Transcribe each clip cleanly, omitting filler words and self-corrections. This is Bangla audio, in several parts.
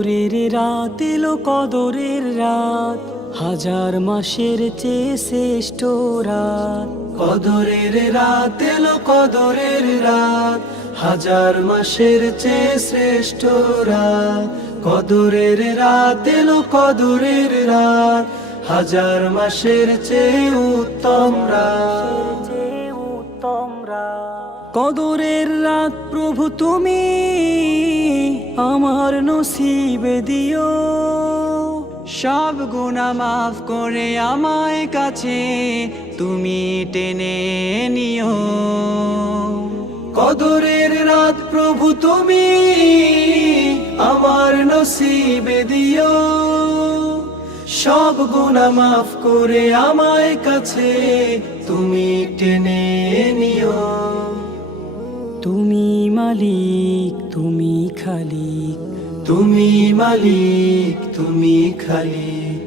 কদরের রাত এলো কদরের রাত, হাজার মাসের চেয়ে শ্রেষ্ঠ রাত। কদরের রাত এলো কদরের রাত, হাজার মাসের চেয়ে শ্রেষ্ঠ রাত। কদরের রাত এলো কদরের রাত, হাজার মাসের চেয়ে উত্তম রাত। কদরের রাত প্রভু তুমি আমার নসিবে দিও, সব গুনাহ মাফ করে আমায় কাছে তুমি টেনে নিও। কদরের রাত প্রভু তুমি আমার নসিবে দিও, সব গুনাহ মাফ করে আমায় কাছে তুমি টেনে নিও। তুমি মালিক তুমি খালিক, তুমি মালিক তুমি খালিক,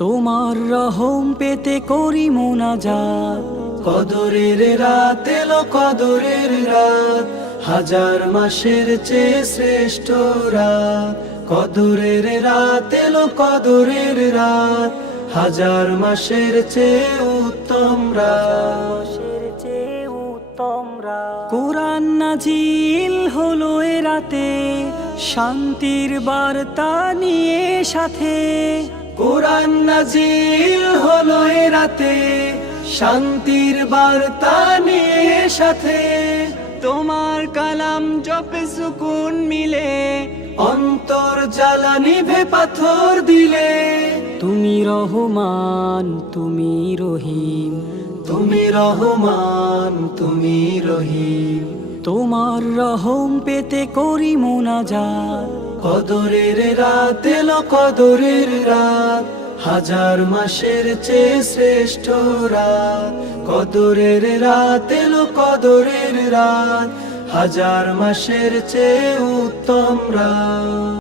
তোমার রহম পেতে করি মোনাজাত। কদরের রাত এলো কদরের রাত, হাজার মাসের চেয়ে শ্রেষ্ঠ রাত। কদরের রাত এলো কদরের রাত, হাজার মাসের চেয়ে উত্তম রাত। কোরআন নাজিল হলো এ রাতে, শান্তির বার্তা নিয়ে সাথে। কোরআন নাজিল হলো এ রাতে, শান্তির বার্তা নিয়ে সাথে। তোমার কালাম জপে সুকুন মিলে, অন্তর জ্বালা নিভে পাথর দিলে। তুমি রহমান তুমি রহিম, তুমি রহমান তুমি রহিম, তোমার রহম পেতে করি মোনাজাত। কদরের রাত এলো কদরের রাত, হাজার মাসের চেয়ে শ্রেষ্ঠ রাত। কদরের রাত এলো কদরের রাত, হাজার মাসের চেয়ে উত্তম রাত।